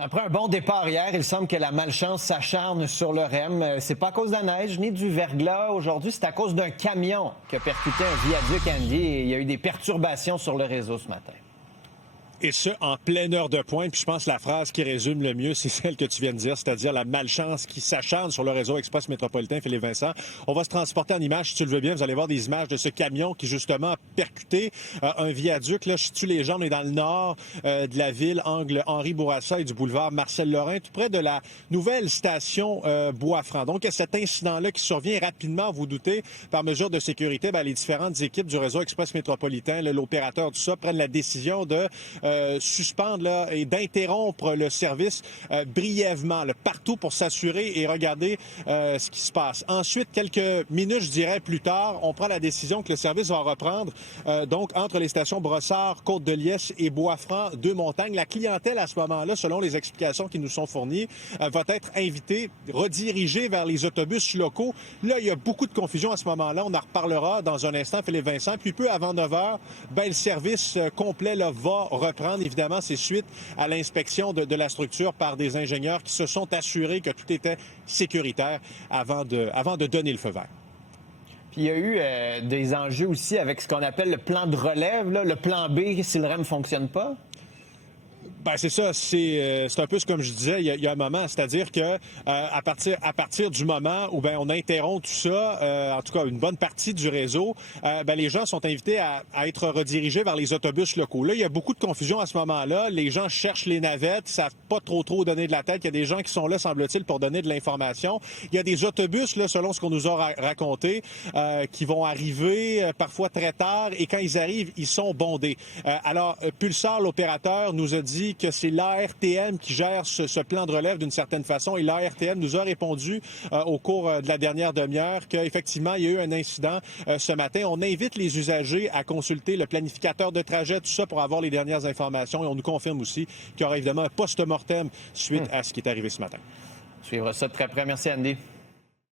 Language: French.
Après un bon départ hier, il semble que la malchance s'acharne sur le REM. C'est pas à cause de la neige ni du verglas. Aujourd'hui, c'est à cause d'un camion qui a percuté un viaduc, Andy, et il y a eu des perturbations sur le réseau ce matin. Et ce, en pleine heure de pointe. Puis je pense que la phrase qui résume le mieux, c'est celle que tu viens de dire, c'est-à-dire la malchance qui s'acharne sur le réseau express métropolitain Philippe Vincent. On va se transporter en images, si tu le veux bien. Vous allez voir des images de ce camion qui, justement, a percuté un viaduc. Là, je situe les gens, on est dans le nord de la ville, angle Henri Bourassa et du boulevard Marcel-Lorrain, tout près de la nouvelle station Bois-Franc. Donc, il y a cet incident-là qui survient rapidement, vous doutez, par mesure de sécurité. Bien, les différentes équipes du réseau express métropolitain, l'opérateur, tout ça, prennent la décision de suspendre là, et d'interrompre le service brièvement, là, partout pour s'assurer et regarder ce qui se passe. Ensuite, quelques minutes, je dirais, plus tard, on prend la décision que le service va reprendre donc entre les stations Brossard, Côte-de-Liesse et Bois-Franc, Deux-Montagnes. La clientèle, à ce moment-là, selon les explications qui nous sont fournies, va être invitée, redirigée vers les autobus locaux. Là, il y a beaucoup de confusion à ce moment-là. On en reparlera dans un instant, Philippe Vincent. Puis peu avant 9 heures, le service complet là, va reprendre. Évidemment, c'est suite à l'inspection de la structure par des ingénieurs qui se sont assurés que tout était sécuritaire avant de donner le feu vert. Puis il y a eu des enjeux aussi avec ce qu'on appelle le plan de relève, là, le plan B si le REM ne fonctionne pas. Ben c'est ça, c'est un peu comme je disais il y a un moment, c'est-à-dire que à partir du moment où on interrompt tout ça, en tout cas une bonne partie du réseau, les gens sont invités à être redirigés vers les autobus locaux. Là, il y a beaucoup de confusion à ce moment-là. Les gens cherchent les navettes, savent pas trop donner de la tête. Il y a des gens qui sont là, semble-t-il, pour donner de l'information. Il y a des autobus, là, selon ce qu'on nous a raconté, qui vont arriver parfois très tard et quand ils arrivent, ils sont bondés. Alors, Pulsar, l'opérateur, nous a dit que c'est l'ARTM qui gère ce plan de relève d'une certaine façon. Et l'ARTM nous a répondu au cours de la dernière demi-heure qu'effectivement, il y a eu un incident ce matin. On invite les usagers à consulter le planificateur de trajet, tout ça pour avoir les dernières informations. Et on nous confirme aussi qu'il y aura évidemment un post-mortem suite à ce qui est arrivé ce matin. Suivre ça de très près. Merci, Andy.